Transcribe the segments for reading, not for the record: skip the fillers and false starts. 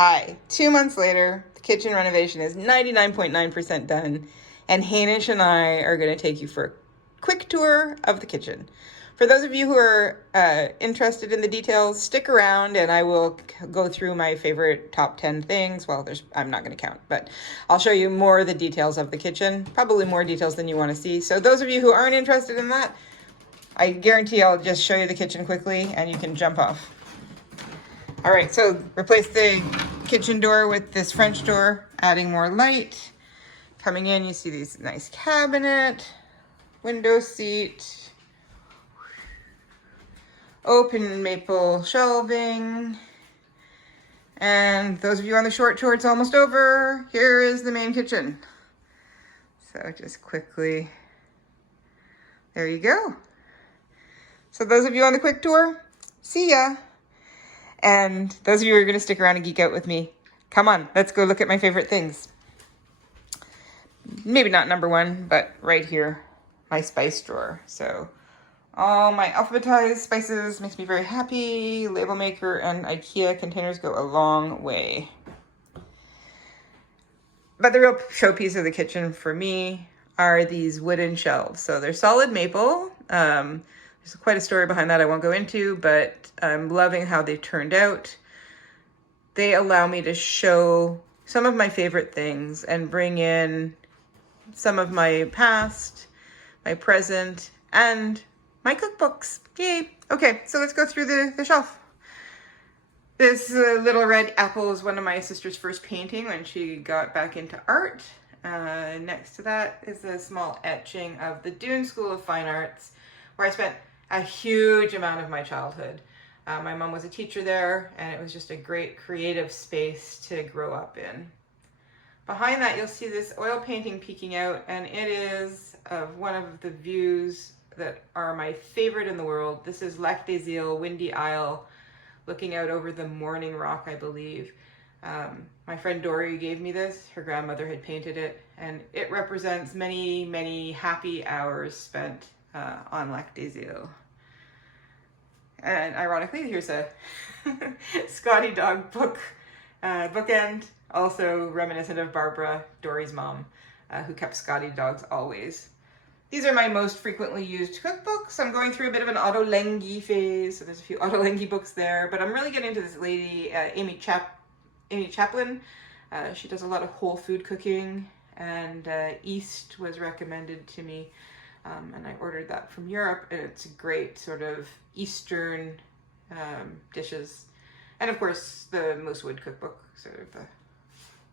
Hi, 2 months later, the kitchen renovation is 99.9% done, and Hanish and I are going to take you for a quick tour of the kitchen. For those of you who are interested in the details, stick around and I will go through my favorite top 10 things. Well, I'm not going to count, but I'll show you more of the details of the kitchen, probably more details than you want to see. So those of you who aren't interested in that, I guarantee I'll just show you the kitchen quickly and you can jump off. All right, so replace the kitchen door with this French door, adding more light. Coming in, you see these nice cabinet, window seat, open maple shelving. And those of you on the short tour, it's almost over. Here is the main kitchen. So just quickly, there you go. So those of you on the quick tour, see ya. And those of you who are going to stick around and geek out with me, come on, let's go look at my favorite things. Maybe not number one, but right here, my spice drawer. So all my alphabetized spices makes me very happy. Label maker and IKEA containers go a long way. But the real showpiece of the kitchen for me are these wooden shelves. So they're solid maple. There's quite a story behind that I won't go into, but I'm loving how they turned out. They allow me to show some of my favorite things and bring in some of my past, my present, and my cookbooks. Yay! Okay, so let's go through the shelf. This little red apple is one of my sister's first painting when she got back into art. Next to that is a small etching of the Doon School of Fine Arts, where I spent a huge amount of my childhood. My mom was a teacher there, and it was just a great creative space to grow up in. Behind that, you'll see this oil painting peeking out, and it is of one of the views that are my favorite in the world. This is Lac des Îles, Windy Isle, looking out over the Morning Rock, I believe. My friend Dory gave me this. Her grandmother had painted it, and it represents many, many happy hours spent on Lac des Îles. And ironically, here's a Scotty dog bookend, also reminiscent of Barbara, Dory's mom, who kept Scotty dogs always. These are my most frequently used cookbooks. I'm going through a bit of an Ottolenghi phase, so there's a few Ottolenghi books there, but I'm really getting into this lady, Amy Chaplin. She does a lot of whole food cooking, and East was recommended to me. And I ordered that from Europe, and it's a great sort of Eastern dishes. And of course, the Moosewood cookbook, sort of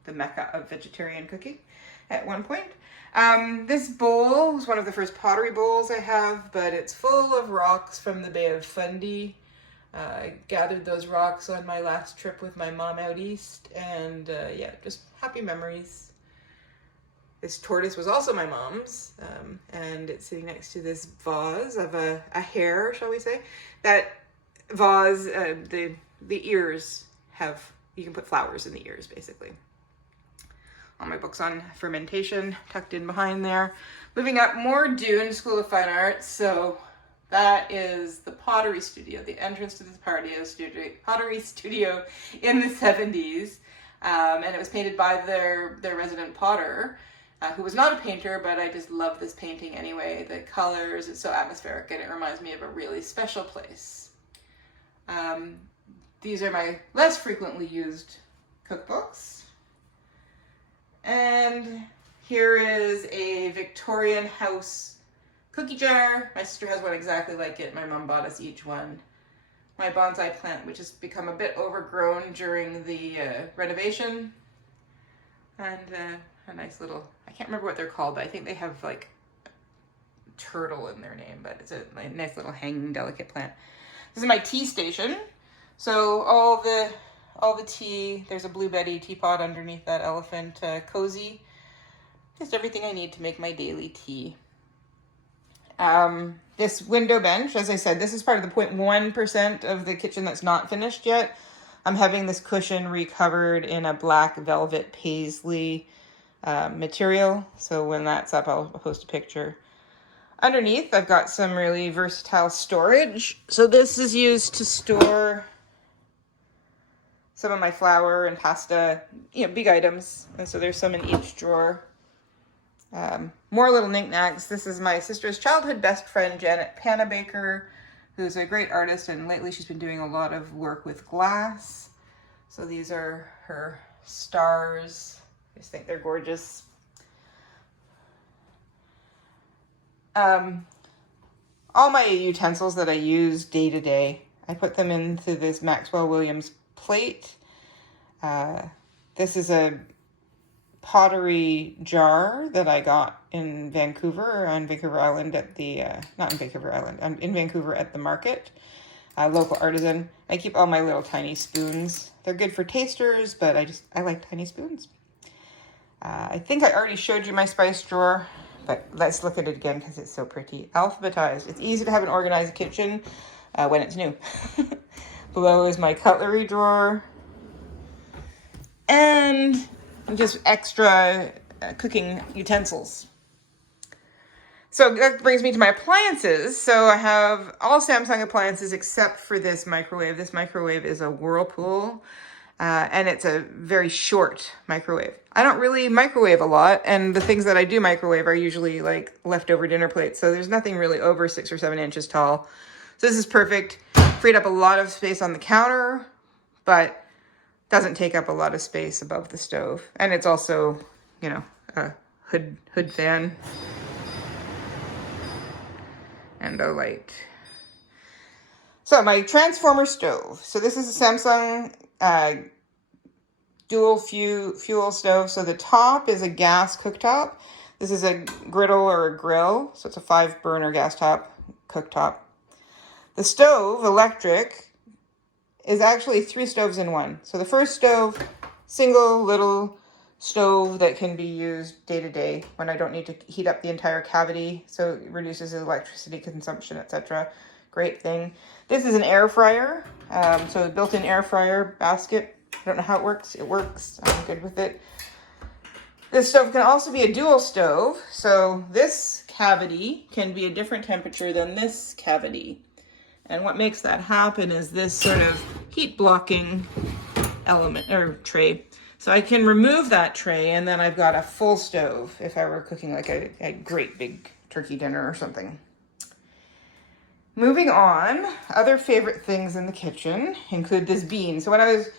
the mecca of vegetarian cooking at one point. This bowl was one of the first pottery bowls I have, but it's full of rocks from the Bay of Fundy. I gathered those rocks on my last trip with my mom out east, and yeah, just happy memories. This tortoise was also my mom's, and it's sitting next to this vase of a hare, shall we say. That vase, the ears have, you can put flowers in the ears, basically. All my books on fermentation tucked in behind there. Moving up, more Doon School of Fine Arts. So that is the pottery studio, the entrance to the pottery studio in the 70s. And it was painted by their resident potter, who was not a painter, but I just love this painting anyway. The colors, it's so atmospheric, and it reminds me of a really special place. These are my less frequently used cookbooks. And here is a Victorian house cookie jar. My sister has one exactly like it. My mom bought us each one. My bonsai plant, which has become a bit overgrown during the renovation. And a nice little, I can't remember what they're called, but I think they have like turtle in their name, but it's a nice little hanging delicate plant. This is my tea station. So all the tea, there's a Blue Betty teapot underneath that elephant cozy. Just everything I need to make my daily tea. This window bench, as I said, this is part of the 0.1% of the kitchen that's not finished yet. I'm having this cushion recovered in a black velvet paisley material. So when that's up, I'll post a picture. Underneath, I've got some really versatile storage. So this is used to store some of my flour and pasta, big items. And so there's some in each drawer. More little knickknacks. This is my sister's childhood best friend, Janet Panabaker, who's a great artist, and lately she's been doing a lot of work with glass. So these are her stars. I just think they're gorgeous. All my utensils that I use day to day, I put them into this Maxwell Williams plate. This is a pottery jar that I got in Vancouver, on Vancouver Island at the, not in Vancouver Island, I'm in Vancouver at the market, local artisan. I keep all my little tiny spoons. They're good for tasters, but I like tiny spoons. I think I already showed you my spice drawer, but let's look at it again because it's so pretty. Alphabetized. It's easy to have an organized kitchen when it's new. Below is my cutlery drawer. And just extra cooking utensils. So that brings me to my appliances. So I have all Samsung appliances except for this microwave. This microwave is a Whirlpool, and it's a very short microwave. I don't really microwave a lot, and the things that I do microwave are usually like leftover dinner plates. So there's nothing really over 6 or 7 inches tall. So this is perfect. Freed up a lot of space on the counter, but doesn't take up a lot of space above the stove. And it's also, a hood fan and a light. So my transformer stove. So this is a Samsung dual fuel stove. So the top is a gas cooktop. This is a griddle or a grill. So it's a 5-burner gas top cooktop. The stove, electric, is actually 3 stoves in one. So the first stove, single little stove that can be used day to day when I don't need to heat up the entire cavity. So it reduces electricity consumption, etc. Great thing. This is an air fryer. So a built-in air fryer basket. I don't know how it works. It works. I'm good with it. This stove can also be a dual stove. So this cavity can be a different temperature than this cavity. And what makes that happen is this sort of heat blocking element or tray. So I can remove that tray and then I've got a full stove if I were cooking like a great big turkey dinner or something. Moving on, other favorite things in the kitchen include this bean. So when I was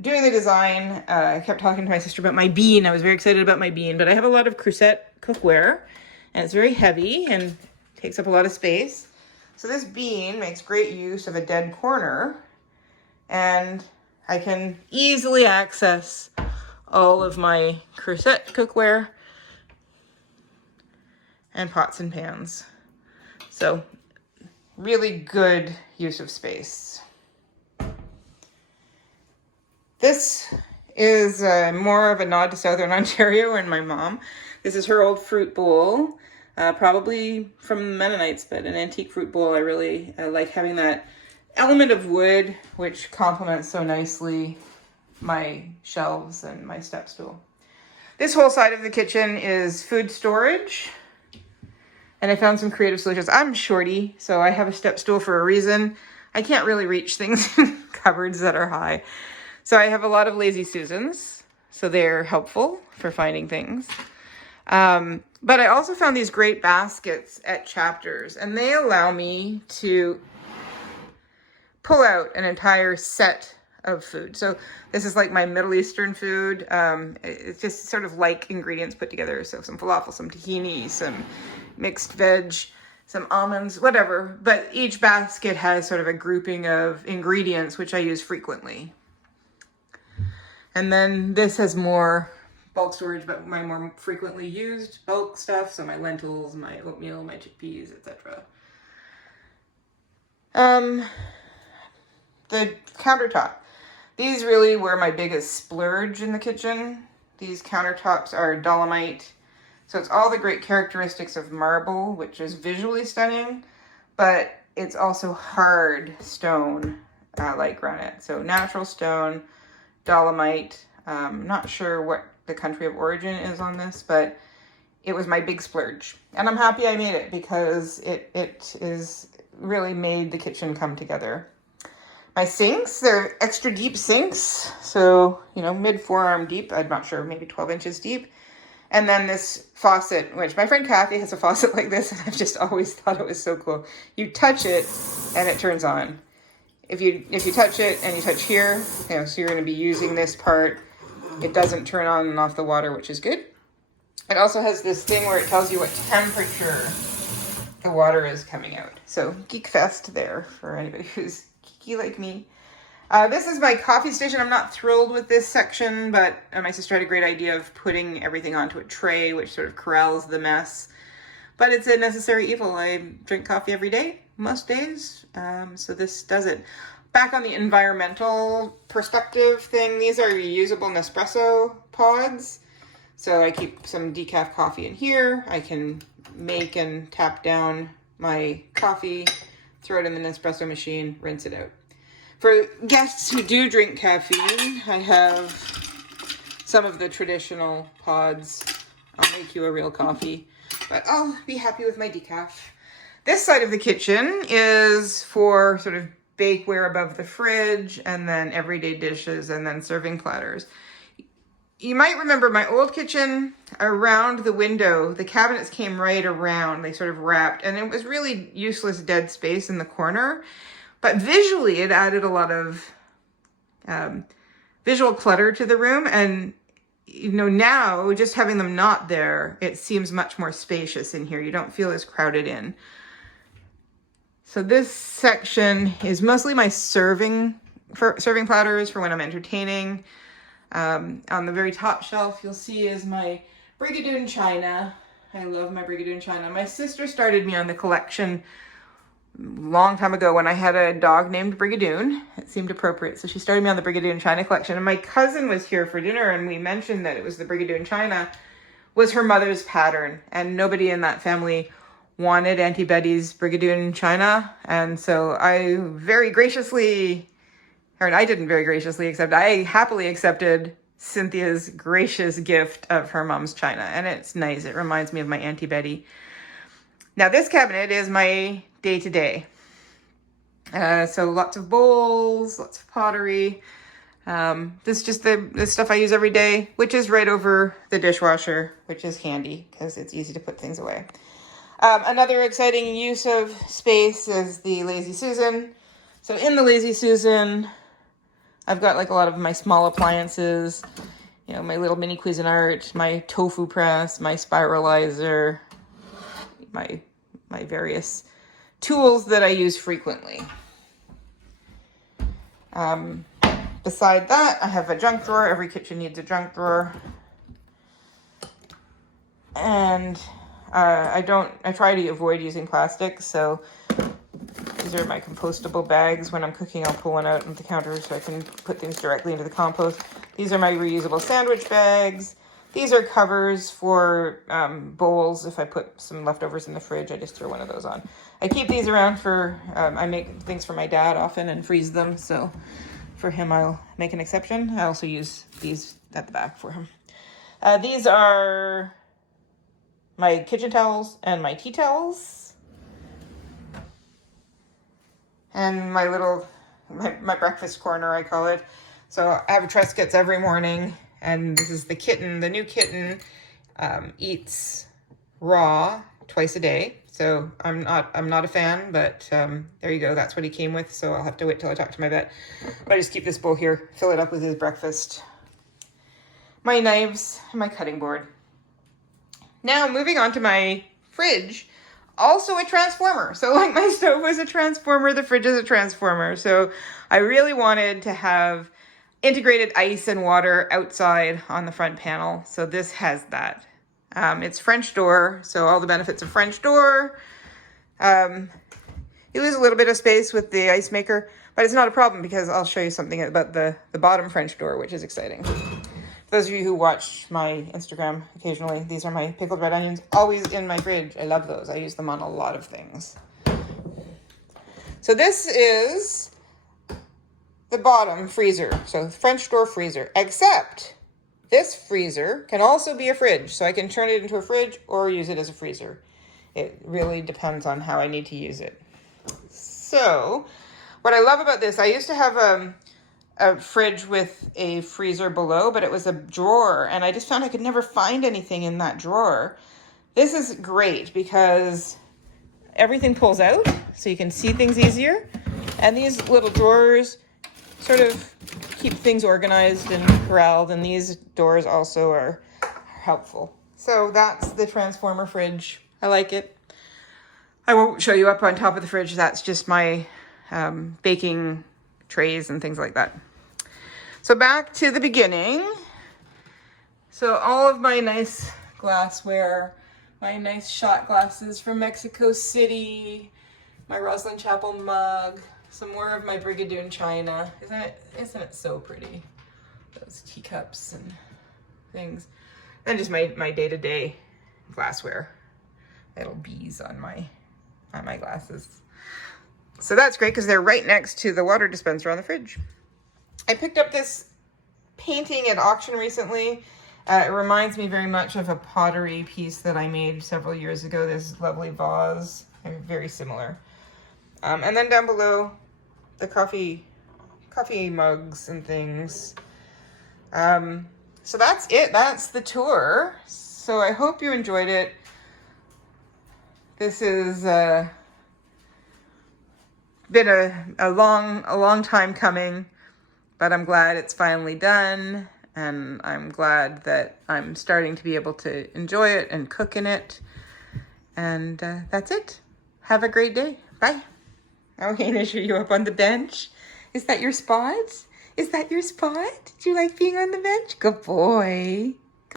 doing the design, I kept talking to my sister about my bean. I was very excited about my bean, but I have a lot of Creuset cookware and it's very heavy and takes up a lot of space. So this bean makes great use of a dead corner, and I can easily access all of my Creuset cookware and pots and pans. So really good use of space. This is more of a nod to Southern Ontario and my mom. This is her old fruit bowl. Probably from the Mennonites, but an antique fruit bowl. I like having that element of wood, which complements so nicely my shelves and my step stool. This whole side of the kitchen is food storage, and I found some creative solutions. I'm shorty, so I have a step stool for a reason. I can't really reach things in cupboards that are high. So I have a lot of Lazy Susans, so they're helpful for finding things. But I also found these great baskets at Chapters, and they allow me to pull out an entire set of food. So this is like my Middle Eastern food. It's just sort of like ingredients put together. So some falafel, some tahini, some mixed veg, some almonds, whatever. But each basket has sort of a grouping of ingredients, which I use frequently. And then this has more bulk storage, but my more frequently used bulk stuff. So my lentils, my oatmeal, my chickpeas, etc. The countertop. These really were my biggest splurge in the kitchen. These countertops are Dolomite. So it's all the great characteristics of marble, which is visually stunning, but it's also hard stone like granite. So natural stone, Dolomite. Not sure what the country of origin is on this, but it was my big splurge. And I'm happy I made it because it is really made the kitchen come together. my sinks. They're extra deep sinks. So, you know, mid forearm deep. I'm not sure, maybe 12 inches deep. And then this faucet, which my friend Kathy has a faucet like this, and I've just always thought it was so cool. You touch it and it turns on. If you touch it and you touch here, you know, so you're going to be using this part, it doesn't turn on and off the water, which is good. It also has this thing where it tells you what temperature the water is coming out. So geek fest there for anybody who's geeky like me. This is my coffee station. I'm not thrilled with this section, but my sister had a great idea of putting everything onto a tray, which sort of corrals the mess. But it's a necessary evil. I drink coffee every day, most days, so this does it. Back on the environmental perspective thing, these are reusable Nespresso pods. So I keep some decaf coffee in here. I can make and tap down my coffee, throw it in the Nespresso machine, rinse it out. For guests who do drink caffeine, I have some of the traditional pods. I'll make you a real coffee, but I'll be happy with my decaf. This side of the kitchen is for sort of bakeware above the fridge, and then everyday dishes, and then serving platters. You might remember my old kitchen, around the window, the cabinets came right around. They sort of wrapped, and it was really useless dead space in the corner. But visually, it added a lot of visual clutter to the room. And, you know, now, just having them not there, it seems much more spacious in here. You don't feel as crowded in. So this section is mostly my serving platters for when I'm entertaining. On the very top shelf, you'll see is my Brigadoon china. I love my Brigadoon china. My sister started me on the collection long time ago when I had a dog named Brigadoon. It seemed appropriate, so she started me on the Brigadoon china collection. And my cousin was here for dinner, and we mentioned that it was the Brigadoon china was her mother's pattern, and nobody in that family wanted Auntie Betty's Brigadoon china. And so I very graciously, or I didn't very graciously accept, I happily accepted Cynthia's gracious gift of her mom's china. And it's nice. It reminds me of my Auntie Betty. Now this cabinet is my day-to-day. So lots of bowls, lots of pottery. This is just the stuff I use every day, which is right over the dishwasher, which is handy because it's easy to put things away. Another exciting use of space is the Lazy Susan. So in the Lazy Susan, I've got like a lot of my small appliances, you know, my little mini Cuisinart, my tofu press, my spiralizer, my various tools that I use frequently. Beside that, I have a junk drawer. Every kitchen needs a junk drawer. And I try to avoid using plastic, so these are my compostable bags. When I'm cooking, I'll pull one out on the counter so I can put things directly into the compost. These are my reusable sandwich bags. These are covers for bowls. If I put some leftovers in the fridge, I just throw one of those on. I keep these around for, I make things for my dad often and freeze them. So for him, I'll make an exception. I also use these at the back for him. These are my kitchen towels and my tea towels. And my little, my breakfast corner, I call it. So I have Triscuits every morning. And this is the kitten. The new kitten eats raw twice a day. So I'm not a fan, but there you go. That's what he came with. So I'll have to wait till I talk to my vet. But I just keep this bowl here, fill it up with his breakfast. My knives, and my cutting board. Now moving on to my fridge, also a transformer. So like my stove was a transformer, the fridge is a transformer. So I really wanted to have integrated ice and water outside on the front panel. So this has that. It's French door, so all the benefits of French door. You lose a little bit of space with the ice maker, but it's not a problem because I'll show you something about the bottom French door, which is exciting. For those of you who watch my Instagram occasionally, these are my pickled red onions, always in my fridge. I love those. I use them on a lot of things. So this is the bottom freezer, so French door freezer, except this freezer can also be a fridge, so I can turn it into a fridge or use it as a freezer. It really depends on how I need to use it. So What I love about this, I used to have a fridge with a freezer below, but it was a drawer, and I just found I could never find anything in that drawer. This is great because everything pulls out, so you can see things easier. And these little drawers sort of keep things organized and corralled, and these doors also are helpful. So that's the transformer fridge. I like it. I won't show you up on top of the fridge. That's just my baking trays and things like that. So back to the beginning. So all of my nice glassware, my nice shot glasses from Mexico City, my Rosslyn Chapel mug, some more of my Brigadoon china. Isn't it so pretty? Those teacups and things. And just my day-to-day glassware. Little bees on my glasses. So that's great because they're right next to the water dispenser on the fridge. I picked up this painting at auction recently. It reminds me very much of a pottery piece that I made several years ago. This lovely vase. They're very similar. And then down below, the coffee mugs and things. So that's it. That's the tour. So I hope you enjoyed it. This is been a long time coming, but I'm glad it's finally done, and I'm glad that I'm starting to be able to enjoy it and cook in it. And that's it. Have a great day. Bye. Oh, Hamish, are you up on the bench? Is that your spot? Is that your spot? Do you like being on the bench? Good boy.